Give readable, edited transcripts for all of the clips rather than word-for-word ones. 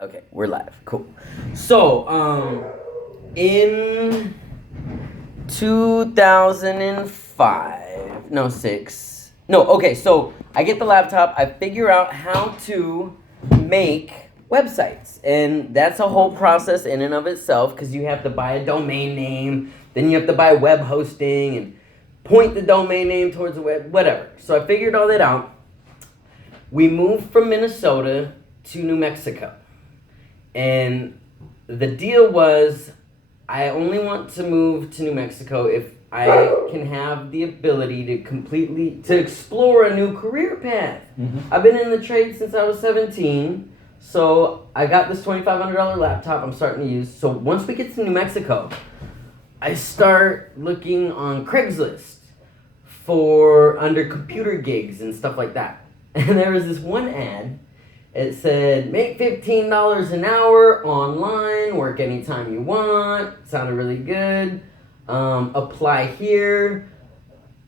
Okay, we're live. Cool. So, in 2005, no, six. No, okay, so I get the laptop, I figure out how to make websites. And that's a whole process in and of itself because you have to buy a domain name, then you have to buy web hosting and point the domain name towards the web, whatever. So I figured all that out. We moved from Minnesota to New Mexico. And the deal was, I only want to move to New Mexico if I can have the ability to explore a new career path. Mm-hmm. I've been in the trade since I was 17, so I got this $2,500 laptop I'm starting to use. So once we get to New Mexico, I start looking on Craigslist for under computer gigs and stuff like that. And there was this one ad. It said, make $15 an hour online, work anytime you want. Sounded really good. Apply here.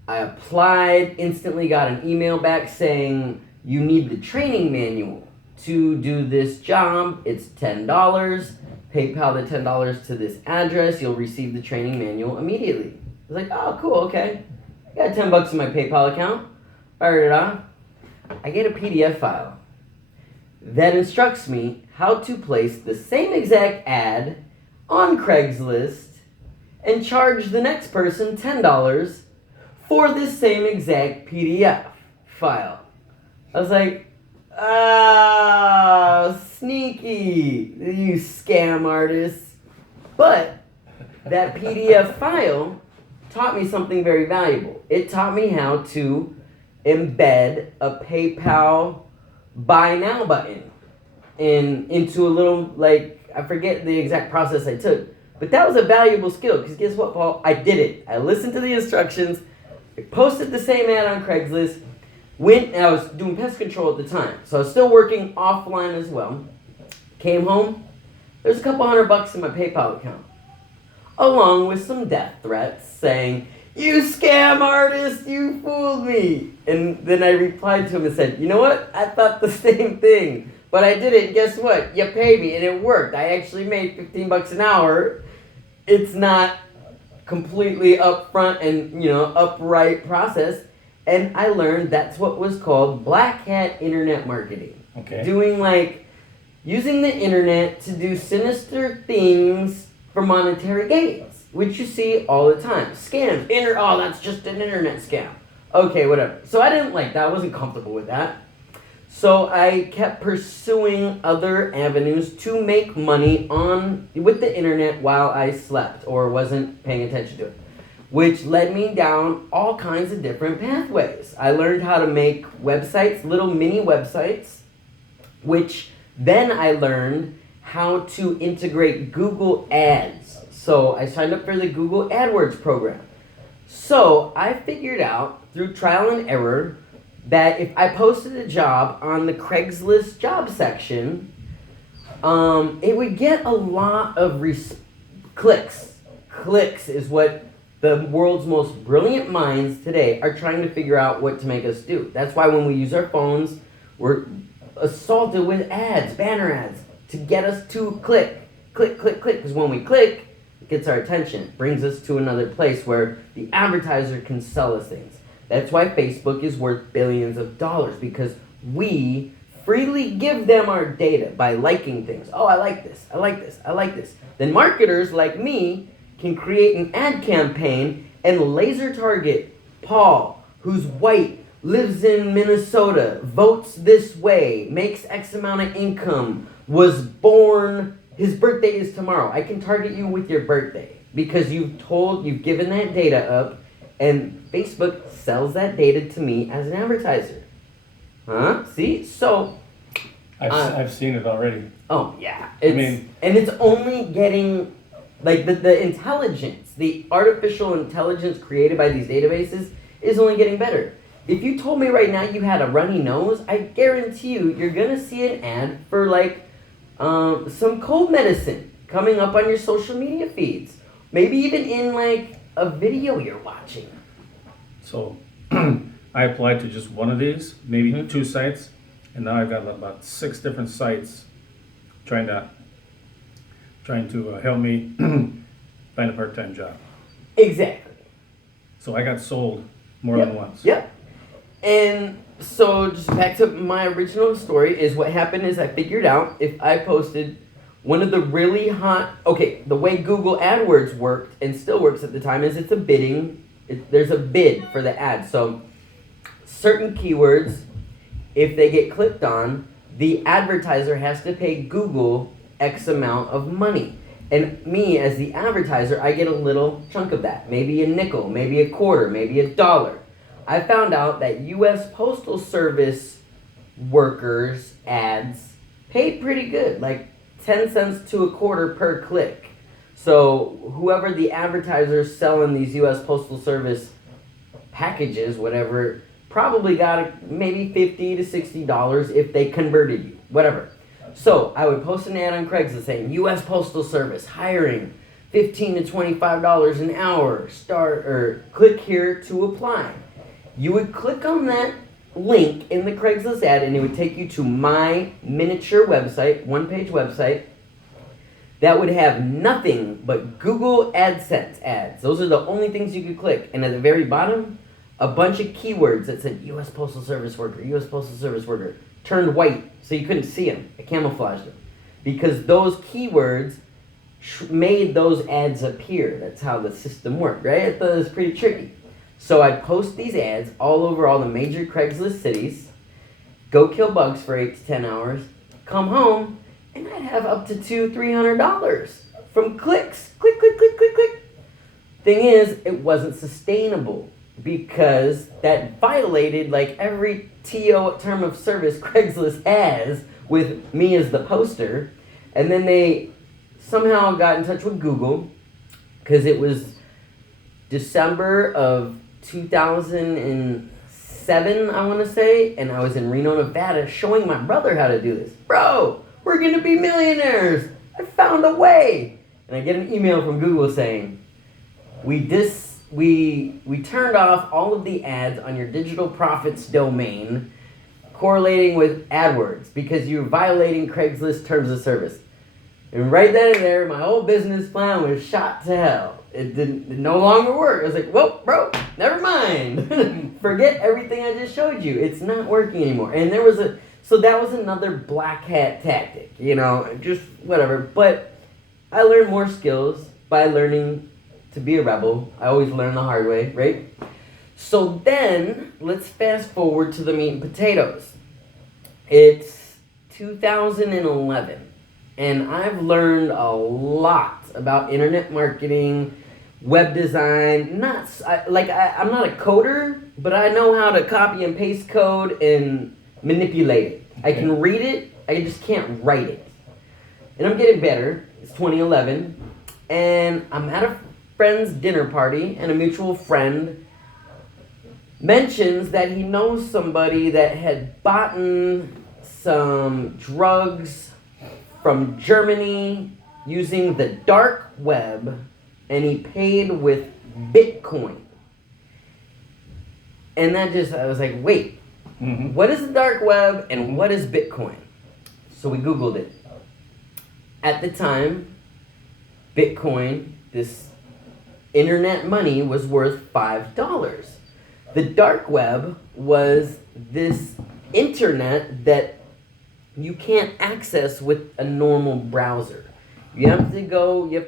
I applied, instantly got an email back saying, you need the training manual to do this job. It's $10. PayPal the $10 to this address. You'll receive the training manual immediately. I was like, oh, cool, okay. I got $10 in my PayPal account. Fired it off. I get a PDF file that instructs me how to place the same exact ad on Craigslist and charge the next person $10 for this same exact PDF file. I was like, sneaky, you scam artists. But that PDF file taught me something very valuable. It taught me how to embed a PayPal buy now button into a little, I forget the exact process I took, but that was a valuable skill because guess what, Paul? I did it. I listened to the instructions, I posted the same ad on Craigslist, and I was doing pest control at the time, so I was still working offline as well. Came home, there's a couple $100 in my PayPal account, along with some death threats saying, you scam artist, you fooled me. And then I replied to him and said, you know what? I thought the same thing, but I did it. Guess what? You paid me and it worked. I actually made $15 an hour. It's not completely upfront and, upright process. And I learned that's what was called black hat internet marketing. Okay. Using the internet to do sinister things for monetary gains, which you see all the time. Scams. That's just an internet scam. Okay, whatever. So I didn't like that. I wasn't comfortable with that. So I kept pursuing other avenues to make money with the internet while I slept or wasn't paying attention to it, which led me down all kinds of different pathways. I learned how to make websites, little mini websites, which then I learned how to integrate Google Ads. So I signed up for the Google AdWords program. So I figured out through trial and error that if I posted a job on the Craigslist job section, it would get a lot of clicks. Clicks is what the world's most brilliant minds today are trying to figure out what to make us do. That's why when we use our phones, we're assaulted with ads, banner ads, to get us to click, click, click, click. Because when we click, it gets our attention. It brings us to another place where the advertiser can sell us things. That's why Facebook is worth billions of dollars, because we freely give them our data by liking things. Oh, I like this, I like this, I like this. Then marketers like me can create an ad campaign and laser target Paul, who's white, lives in Minnesota, votes this way, makes X amount of income, was born, his birthday is tomorrow. I can target you with your birthday because you've given that data up, and Facebook sells that data to me as an advertiser. Huh? See? So I've seen it already. Oh yeah. And it's only getting the intelligence, the artificial intelligence created by these databases is only getting better. If you told me right now you had a runny nose, I guarantee you're gonna see an ad for some cold medicine coming up on your social media feeds. Maybe even in a video you're watching. So I applied to just one of these, maybe two sites, and now I've got about 6 different sites trying to help me find a part-time job. Exactly. So I got sold more Yep. than once. Yep. And so just back to my original story is what happened is I figured out if I posted one of the really hot, okay, the way Google AdWords worked and still works at the time is it's a bidding, there's a bid for the ad. So certain keywords, if they get clicked on, the advertiser has to pay Google X amount of money. And me, as the advertiser, I get a little chunk of that. Maybe a nickel, maybe a quarter, maybe $1. I found out that U.S. Postal Service workers' ads pay pretty good, like 10 cents to a quarter per click. So whoever the advertisers selling these U.S. Postal Service packages, whatever, probably got maybe $50 to $60 if they converted you, whatever. So I would post an ad on Craigslist saying U.S. Postal Service hiring $15 to $25 an hour. Start or click here to apply. You would click on that link in the Craigslist ad and it would take you to my miniature website, one-page website, that would have nothing but Google AdSense ads. Those are the only things you could click. And at the very bottom, a bunch of keywords that said U.S. Postal Service worker, U.S. Postal Service worker, turned white so you couldn't see them. It camouflaged them. Because those keywords made those ads appear. That's how the system worked, right? I thought it was pretty tricky. So I'd post these ads all over all the major Craigslist cities, go kill bugs for 8 to 10 hours, come home, and I'd have up to $200-$300 from clicks. Click, click, click, click, click. Thing is, it wasn't sustainable because that violated like every TO term of service Craigslist has with me as the poster. And then they somehow got in touch with Google because it was December of 2007, I want to say, and I was in Reno, Nevada, showing my brother how to do this. Bro, we're going to be millionaires. I found a way. And I get an email from Google saying, we turned off all of the ads on your digital profits domain correlating with AdWords because you're violating Craigslist terms of service. And right then and there, my whole business plan was shot to hell. It no longer work. I was like, whoa, bro, never mind. Forget everything I just showed you. It's not working anymore. And so that was another black hat tactic, just whatever. But I learned more skills by learning to be a rebel. I always learn the hard way, right? So then, let's fast forward to the meat and potatoes. It's 2011. And I've learned a lot about internet marketing, web design. I'm not a coder, but I know how to copy and paste code and manipulate it. I can read it, I just can't write it. And I'm getting better. It's 2011, and I'm at a friend's dinner party, and a mutual friend mentions that he knows somebody that had bought some drugs from Germany using the dark web, and he paid with Bitcoin. And I was like, wait, what is the dark web and what is Bitcoin? So we Googled it. At the time, Bitcoin, this internet money, was worth $5. The dark web was this internet that you can't access with a normal browser. You have to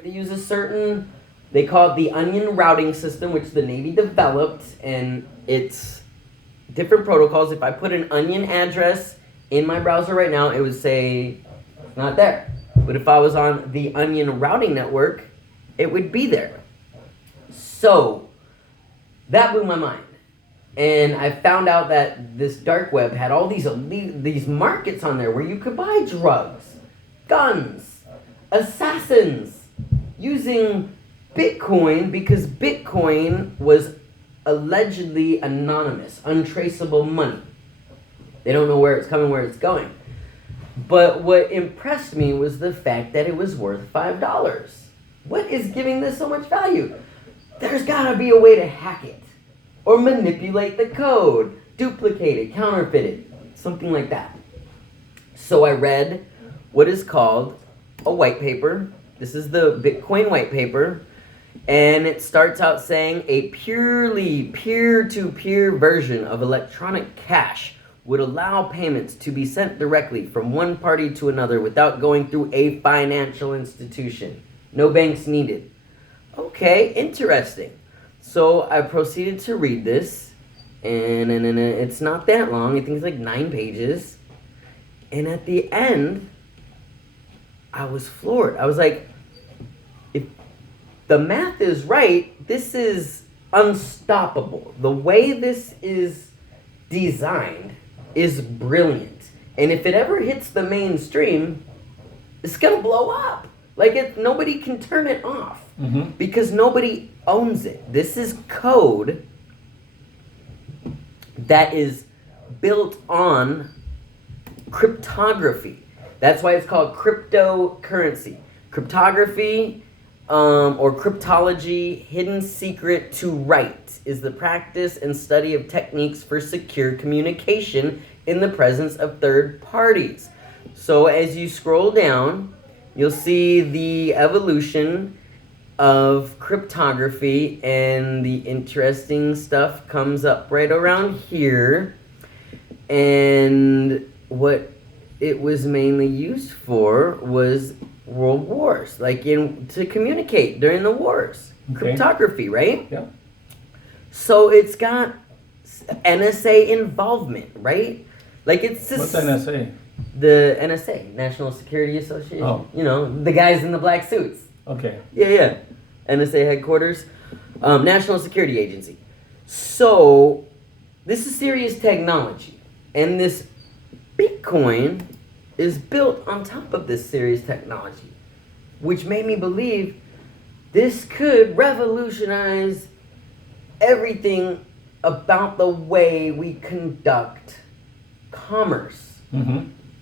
use a certain, they call it the Onion routing system, which the Navy developed, and it's different protocols. If I put an Onion address in my browser right now, it would say it's not there. But if I was on the Onion routing network, it would be there. So that blew my mind. And I found out that this dark web had all these markets on there where you could buy drugs, guns, assassins, using Bitcoin because Bitcoin was allegedly anonymous, untraceable money. They don't know where it's coming, where it's going. But what impressed me was the fact that it was worth $5. What is giving this so much value? There's gotta be a way to hack it. Or manipulate the code, duplicate it, counterfeit it, something like that. So I read what is called a white paper. This is the Bitcoin white paper. And it starts out saying a purely peer-to-peer version of electronic cash would allow payments to be sent directly from one party to another without going through a financial institution. No banks needed. Okay, interesting. So I proceeded to read this, and it's not that long. I think it's like 9 pages. And at the end, I was floored. I was like, if the math is right, this is unstoppable. The way this is designed is brilliant. And if it ever hits the mainstream, it's gonna blow up. Like nobody can turn it off because nobody owns it. This is code that is built on cryptography. That's why it's called cryptocurrency. Cryptography or cryptology, hidden secret to write, is the practice and study of techniques for secure communication in the presence of third parties. So as you scroll down, you'll see the evolution of cryptography, and the interesting stuff comes up right around here. And what it was mainly used for was world wars, like to communicate during the wars. Okay. Cryptography, right? Yeah. So it's got NSA involvement, right? Like it's just... What's NSA? The NSA, National Security Association. Oh. You know, the guys in the black suits. Okay. Yeah. NSA headquarters. National Security Agency. So, this is serious technology. And this Bitcoin is built on top of this serious technology, which made me believe this could revolutionize everything about the way we conduct commerce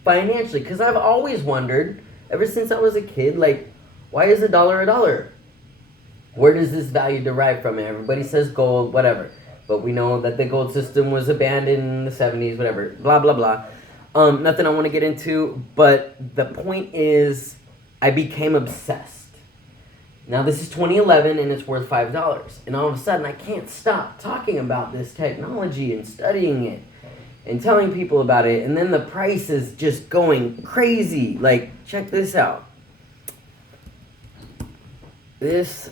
financially. Because I've always wondered, ever since I was a kid, like, why is $1 $1? Where does this value derive from? Everybody says gold, whatever. But we know that the gold system was abandoned in the 70s, whatever. Blah, blah, blah. Nothing I want to get into. But the point is, I became obsessed. Now, this is 2011, and it's worth $5. And all of a sudden, I can't stop talking about this technology and studying it and telling people about it. And then the price is just going crazy. Like, check this out. It's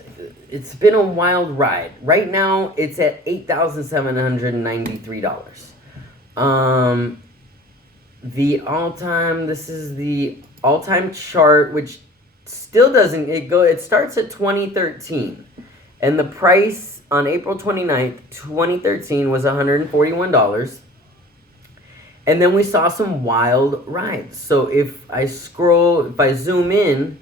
been a wild ride. Right now, it's at $8,793. This is the all-time chart, which still doesn't, it starts at 2013. And the price on April 29th, 2013 was $141. And then we saw some wild rides. So if I zoom in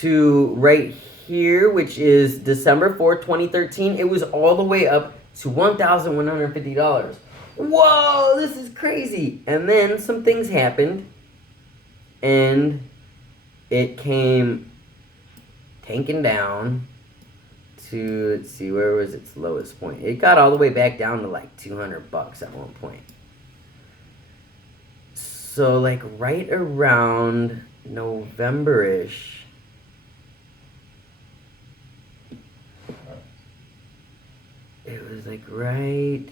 to right here, which is December 4th, 2013, it was all the way up to $1,150. Whoa, this is crazy. And then some things happened, and it came tanking down to, let's see, where was its lowest point? It got all the way back down to like $200 at one point. So like right around November-ish, it was like right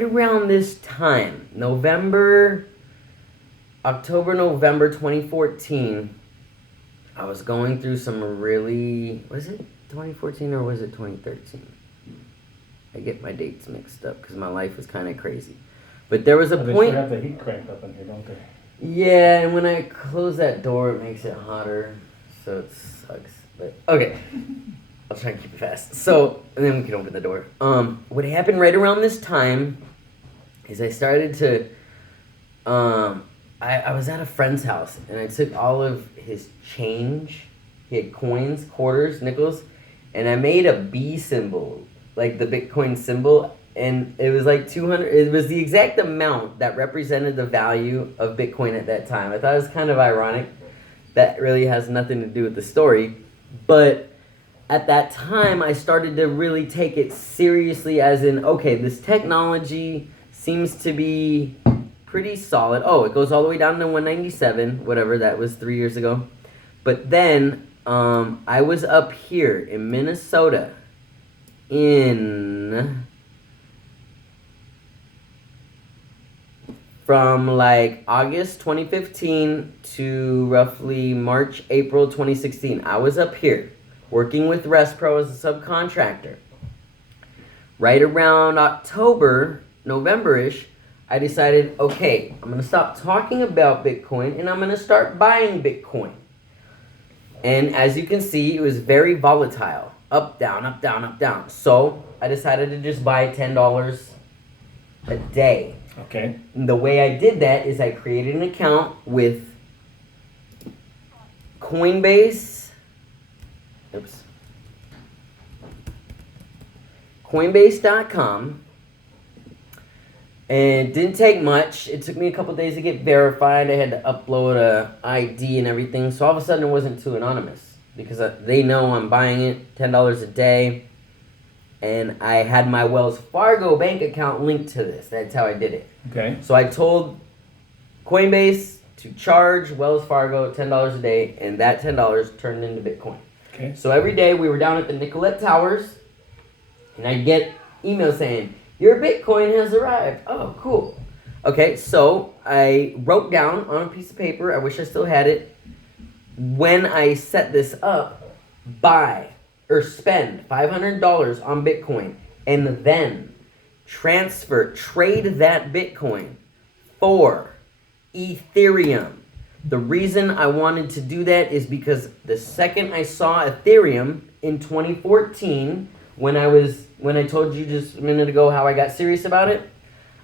around this time, October, November 2014, I was going through some really, was it 2014 or was it 2013? I get my dates mixed up because my life is kind of crazy. But there was a point... They sure have the heat cranked up in here, don't they? Yeah, and when I close that door, it makes it hotter, so it sucks. But okay. I'll try and keep it fast. So, and then we can open the door. What happened right around this time is I started to, I was at a friend's house, and I took all of his change. He had coins, quarters, nickels, and I made a B symbol, like the Bitcoin symbol, and it was like 200, it was the exact amount that represented the value of Bitcoin at that time. I thought it was kind of ironic. That really has nothing to do with the story, but at that time, I started to really take it seriously, as in, okay, this technology seems to be pretty solid. Oh, it goes all the way down to 197, whatever, that was 3 years ago. But then I was up here in Minnesota from like August 2015 to roughly March, April 2016. I was up here working with ResPro as a subcontractor. Right around October, November-ish, I decided, okay, I'm going to stop talking about Bitcoin and I'm going to start buying Bitcoin. And as you can see, it was very volatile. Up, down, up, down, up, down. So I decided to just buy $10 a day. Okay. And the way I did that is I created an account with Coinbase. Coinbase.com. And it didn't take much. It took me a couple days to get verified. I had to upload a ID and everything. So all of a sudden it wasn't too anonymous because they know I'm buying it, $10 a day. And I had my Wells Fargo bank account linked to this. That's how I did it. Okay. So I told Coinbase to charge Wells Fargo $10 a day, and that $10 turned into Bitcoin. Okay. So every day we were down at the Nicolette Towers, and I'd get emails saying, your Bitcoin has arrived. Oh, cool. Okay, so I wrote down on a piece of paper, I wish I still had it, when I set this up, buy or spend $500 on Bitcoin and then trade that Bitcoin for Ethereum. The reason I wanted to do that is because the second I saw Ethereum in 2014, when I told you just a minute ago how I got serious about it,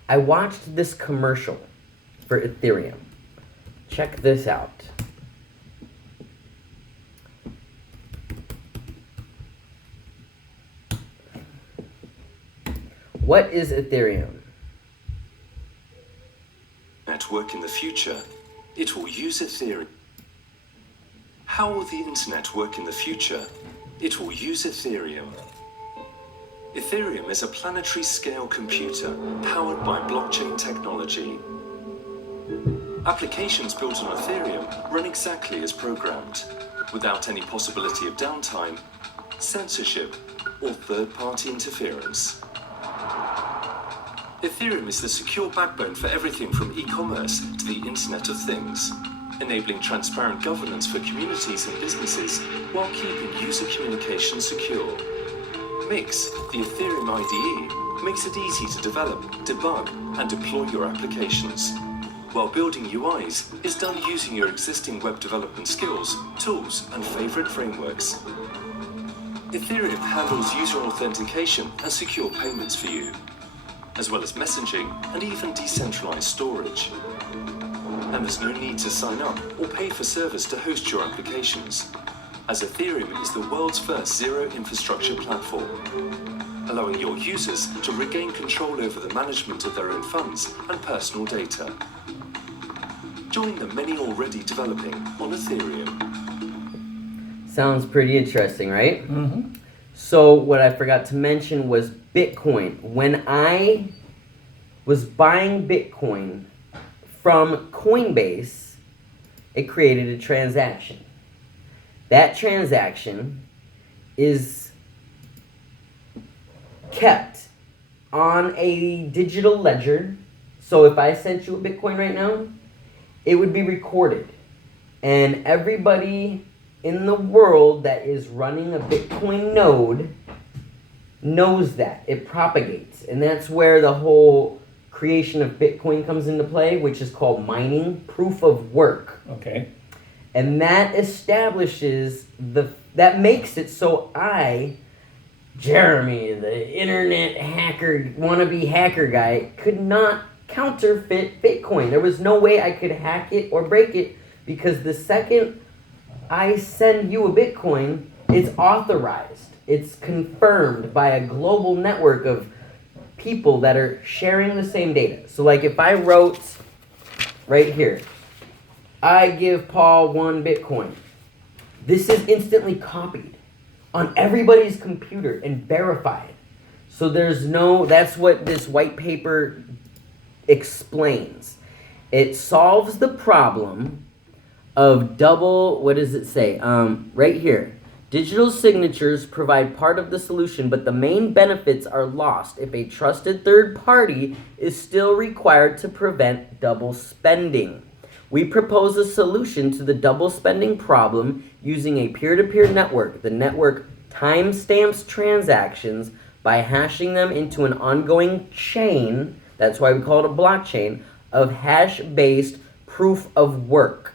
I watched this commercial for Ethereum. Check this out. What is Ethereum? Network in the future, it will use Ethereum. How will the internet work in the future? It will use Ethereum. Ethereum is a planetary scale computer powered by blockchain technology. Applications built on Ethereum run exactly as programmed, without any possibility of downtime, censorship, or third-party interference. Ethereum is the secure backbone for everything from e-commerce to the Internet of Things, enabling transparent governance for communities and businesses while keeping user communication secure. Mix, the Ethereum IDE, makes it easy to develop, debug, and deploy your applications, while building UIs is done using your existing web development skills, tools, and favorite frameworks. Ethereum handles user authentication and secure payments for you, as well as messaging and even decentralized storage. And there's no need to sign up or pay for service to host your applications, as Ethereum is the world's first zero infrastructure platform, allowing your users to regain control over the management of their own funds and personal data. Join the many already developing on Ethereum. Sounds pretty interesting, right? Mm-hmm. So what I forgot to mention was Bitcoin. When I was buying Bitcoin from Coinbase, it created a transaction. That transaction is kept on a digital ledger. So if I sent you a Bitcoin right now, it would be recorded. And everybody in the world that is running a Bitcoin node knows that. It propagates. And that's where the whole creation of Bitcoin comes into play, which is called mining, proof of work. Okay. And that establishes that makes it so I, Jeremy, the internet hacker, wannabe hacker guy, could not counterfeit Bitcoin. There was no way I could hack it or break it, because the second I send you a Bitcoin, it's authorized. It's confirmed by a global network of people that are sharing the same data. So like if I wrote right here, I give Paul 1 Bitcoin. This is instantly copied on everybody's computer and verified. So that's what this white paper explains. It solves the problem of double, what does it say? Right here. Digital signatures provide part of the solution, but the main benefits are lost if a trusted third party is still required to prevent double spending. We propose a solution to the double spending problem using a peer-to-peer network. The network timestamps transactions by hashing them into an ongoing chain, that's why we call it a blockchain, of hash-based proof of work,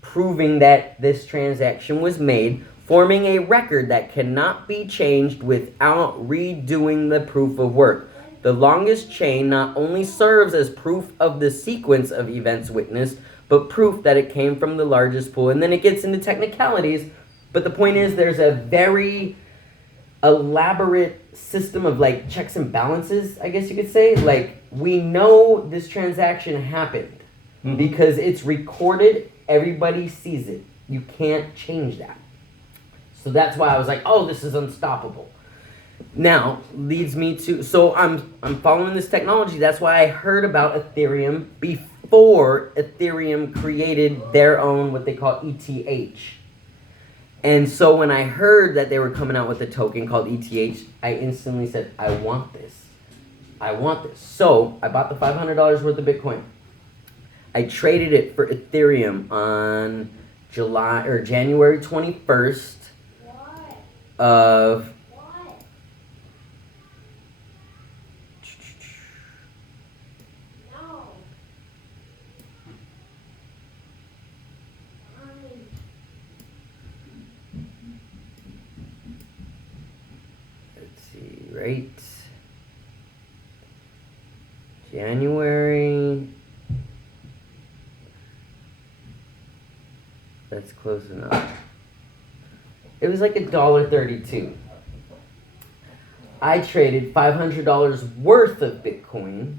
proving that this transaction was made, forming a record that cannot be changed without redoing the proof of work. The longest chain not only serves as proof of the sequence of events witnessed, but proof that it came from the largest pool. And then it gets into technicalities, but the point is there's a very elaborate system of like checks and balances, I guess you could say. Like, we know this transaction happened because it's recorded, everybody sees it. You can't change that. So that's why I was like, oh, this is unstoppable. Now, leads me to, so I'm following this technology. That's why I heard about Ethereum before Ethereum created their own, what they call ETH. And so when I heard that they were coming out with a token called ETH, I instantly said, I want this. I want this. So I bought the $500 worth of Bitcoin. I traded it for Ethereum on January 21st of right? January. That's close enough. It was like $1.32. I traded $500 worth of Bitcoin.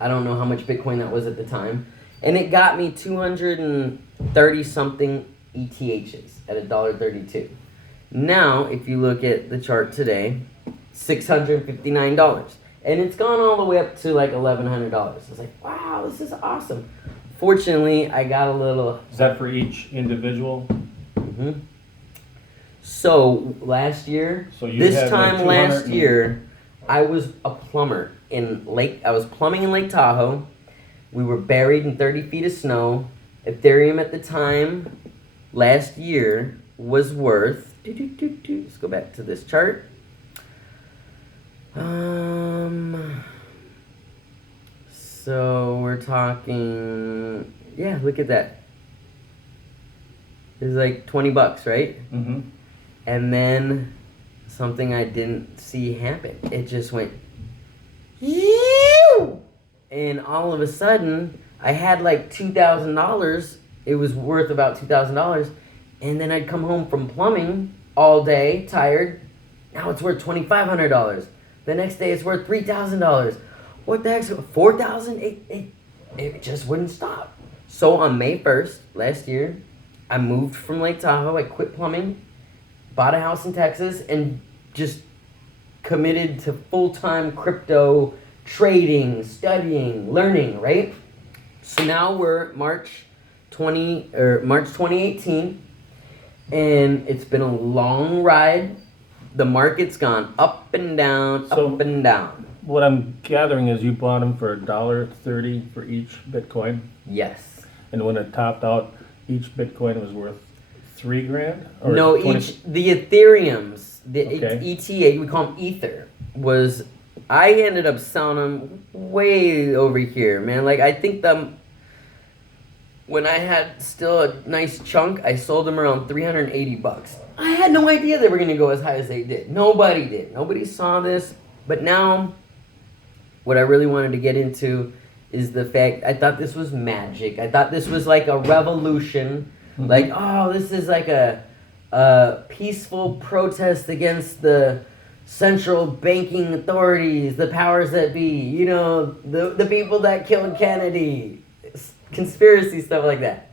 I don't know how much Bitcoin that was at the time. And it got me 230 something ETHs at $1.32. Now, if you look at the chart today, $659. And it's gone all the way up to like $1,100. I was like, wow, this is awesome. Fortunately, I got a little... Is that for each individual? Mm-hmm. So, last year, So you this had time like last year, I was a plumber I was plumbing in Lake Tahoe. We were buried in 30 feet of snow. Ethereum at the time, last year, was worth... Let's go back to this chart. So we're talking, yeah, look at that. It's like $20, right? Mm-hmm. And then something I didn't see happen. It just went, and all of a sudden, I had like $2,000. It was worth about $2,000. And then I'd come home from plumbing all day, tired. Now it's worth $2,500. The next day it's worth $3,000. What the heck? $4,000? It just wouldn't stop. So on May 1st last year, I moved from Lake Tahoe. I quit plumbing, bought a house in Texas, and just committed to full-time crypto trading, studying, learning, right? So now we're March 2018, and it's been a long ride. The market's gone up and down, up and down. What I'm gathering is you bought them for $1.30 for each Bitcoin. Yes. And when it topped out, each Bitcoin was worth $3,000? Or no, 20? the Ethereums, the Okay. ETH, we call them Ether, I ended up selling them way over here, man. Like, I think when I had still a nice chunk, I sold them around $380. I had no idea they were going to go as high as they did. Nobody did. Nobody saw this. But now, what I really wanted to get into is the fact, I thought this was magic. I thought this was like a revolution. Mm-hmm. Like, oh, this is like a peaceful protest against the central banking authorities, the powers that be, you know, the people that killed Kennedy, conspiracy stuff like that.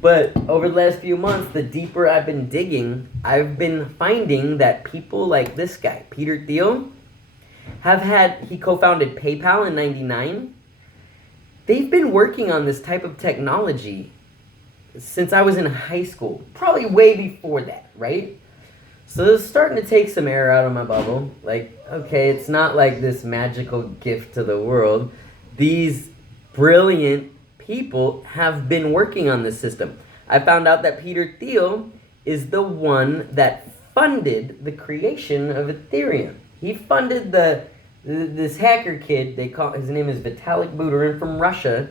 But over the last few months, the deeper I've been digging, I've been finding that people like this guy, Peter Thiel, he co-founded PayPal in '99, they've been working on this type of technology since I was in high school, probably way before that, right? So it's starting to take some air out of my bubble. Like, okay, it's not like this magical gift to the world. These brilliant people have been working on this system. I found out that Peter Thiel is the one that funded the creation of Ethereum. He funded this hacker kid. His name is Vitalik Buterin from Russia,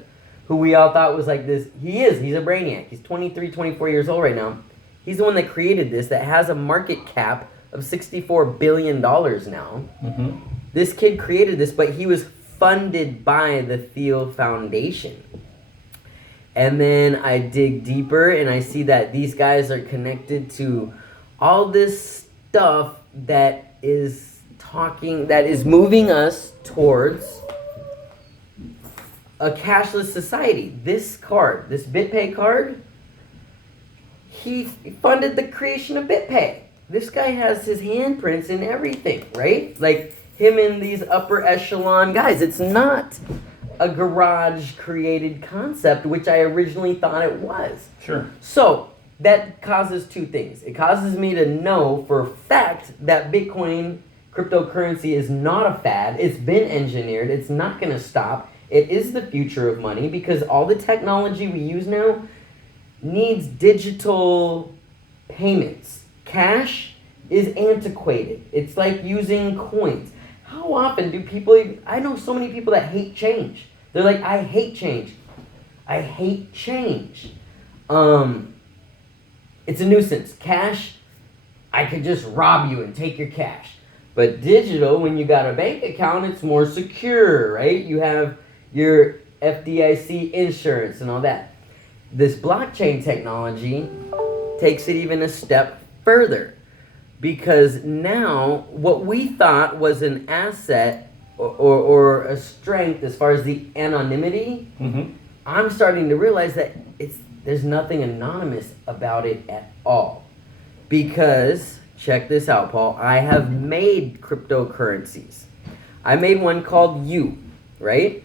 who we all thought was like this. He's a brainiac. He's 23, 24 years old right now. He's the one that created this, that has a market cap of $64 billion now. Mm-hmm. This kid created this, but he was funded by the Thiel Foundation. And then I dig deeper and I see that these guys are connected to all this stuff that is moving us towards a cashless society. This BitPay card, he funded the creation of BitPay. This guy has his handprints in everything, right? Like him and these upper echelon guys. It's not a garage created concept, which I originally thought it was. Sure. So that causes two things. It causes me to know for a fact that Bitcoin cryptocurrency is not a fad. It's been engineered. It's not going to stop. It is the future of money because all the technology we use now needs digital payments. Cash is antiquated. It's like using coins. How often do people... I know so many people that hate change. They're like, I hate change. I hate change. It's a nuisance. Cash, I could just rob you and take your cash. But digital, when you got a bank account, it's more secure, right? You have your FDIC insurance and all that. This blockchain technology takes it even a step further. Because now, what we thought was an asset or a strength as far as the anonymity, Mm-hmm. I'm starting to realize that there's nothing anonymous about it at all. Because, check this out, Paul, I have made cryptocurrencies. I made one called U, right?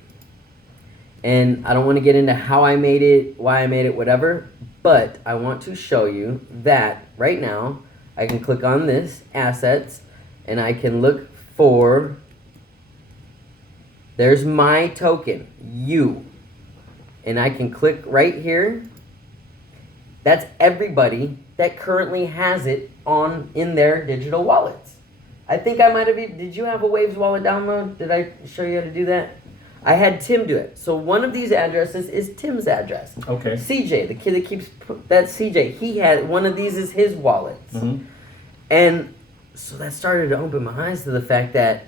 And I don't want to get into how I made it, why I made it, whatever. But I want to show you that right now, I can click on this, assets, and I can look for, there's my token, U. And I can click right here. That's everybody that currently has it in their digital wallets. I think I might have, did you have a Waves wallet download? Did I show you how to do that? I had Tim do it. So one of these addresses is Tim's address. Okay. CJ, the kid that keeps, that's CJ. He had, one of these is his wallets. Mm-hmm. And so that started to open my eyes to the fact that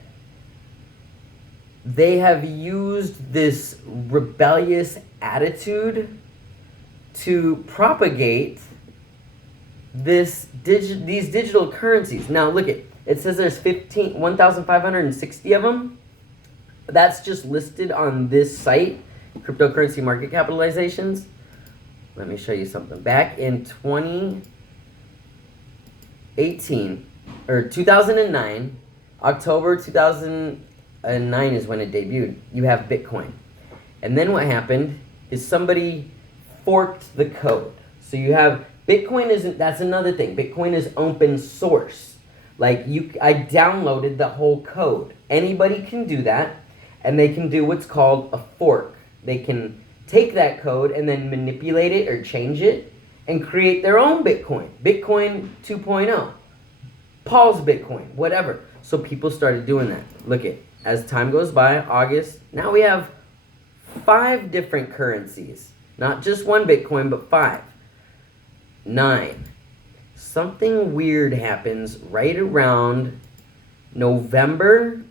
they have used this rebellious attitude to propagate these digital currencies. Now look it says there's 1,560 of them. That's just listed on this site, cryptocurrency market capitalizations. Let me show you something. Back in 2018 or 2009, October 2009 is when it debuted. You have Bitcoin. And then what happened is somebody forked the code. So you have Bitcoin that's another thing. Bitcoin is open source. Like I downloaded the whole code. Anybody can do that, and they can do what's called a fork. They can take that code and then manipulate it or change it and create their own Bitcoin. Bitcoin 2.0. Paul's Bitcoin, whatever. So people started doing that. Look at, as time goes by, August, now we have 5 different currencies. Not just one Bitcoin, but 5. 9. Something weird happens right around November.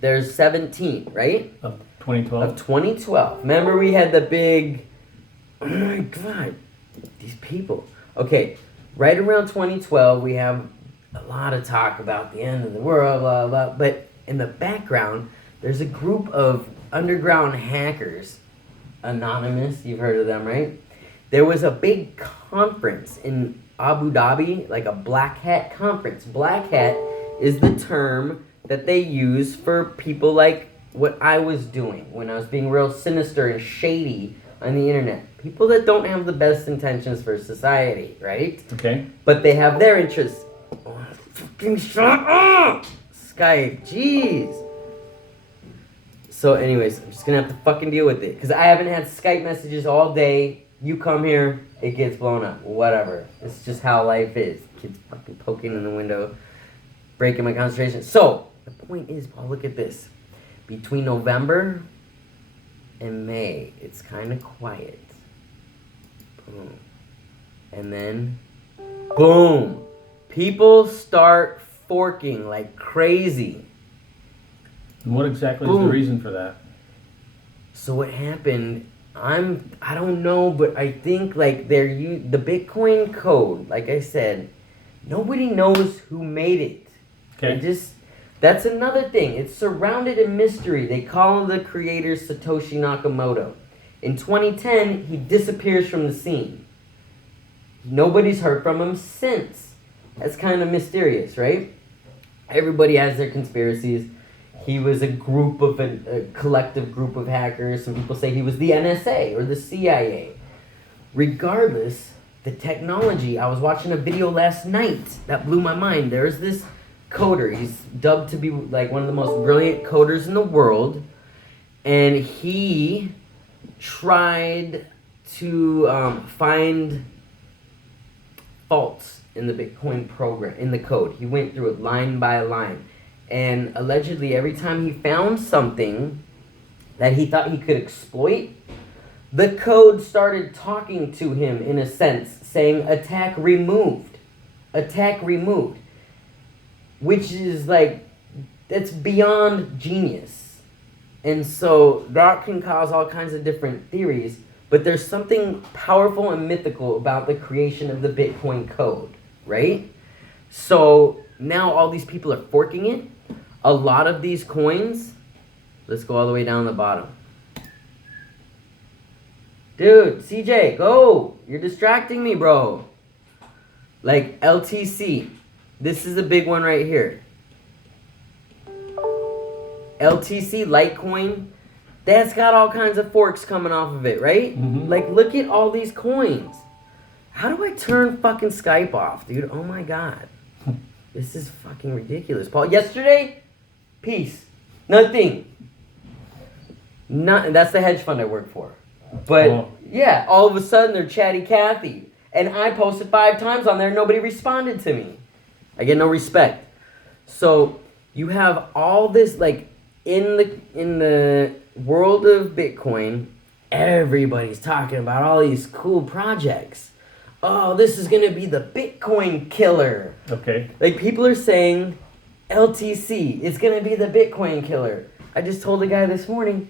There's 17, right? Of 2012? Of 2012. Remember we had the big, oh my God, these people. Okay, right around 2012, we have a lot of talk about the end of the world, blah, blah, but in the background, there's a group of underground hackers, anonymous, you've heard of them, right? There was a big conference in Abu Dhabi, like a black hat conference. Black hat is the term that they use for people like what I was doing when I was being real sinister and shady on the internet. People that don't have the best intentions for society, right? Okay. But they have their interests. Oh, fucking shut up! Skype, jeez. So anyways, I'm just gonna have to fucking deal with it. Because I haven't had Skype messages all day. You come here, it gets blown up. Whatever. It's just how life is. Kids fucking poking in the window, breaking my concentration. So, the point is, Paul, look at this. Between November and May, it's kind of quiet. Boom. And then, boom. People start forking like crazy. And what exactly is the Boom. reason for that? So what happened, I don't know, but I think like the Bitcoin code, like I said, nobody knows who made it. Okay. That's another thing. It's surrounded in mystery. They call the creator Satoshi Nakamoto. In 2010, he disappears from the scene. Nobody's heard from him since. That's kind of mysterious, right? Everybody has their conspiracies. He was a collective group of hackers. Some people say he was the NSA or the CIA. Regardless, the technology, I was watching a video last night that blew my mind. There's this coder. He's dubbed to be like one of the most brilliant coders in the world. And he tried to find faults in the Bitcoin program, in the code. He went through it line by line. And allegedly, every time he found something that he thought he could exploit, the code started talking to him in a sense, saying, attack removed. Attack removed. Which is like, that's beyond genius. And so that can cause all kinds of different theories. But there's something powerful and mythical about the creation of the Bitcoin code, right? So now all these people are forking it. A lot of these coins, let's go all the way down the bottom. Dude, CJ, go! You're distracting me, bro. Like LTC. This is a big one right here. LTC, Litecoin. That's got all kinds of forks coming off of it, right? Mm-hmm. Like, look at all these coins. How do I turn fucking Skype off, dude? Oh my god. This is fucking ridiculous. Paul, yesterday, peace. Nothing. That's the hedge fund I work for. But, yeah, all of a sudden they're Chatty Cathy. And I posted 5 times on there and nobody responded to me. I get no respect. So, you have all this, like, in the world of Bitcoin, everybody's talking about all these cool projects. Oh, this is going to be the Bitcoin killer. Okay. Like, people are saying LTC is going to be the Bitcoin killer. I just told a guy this morning,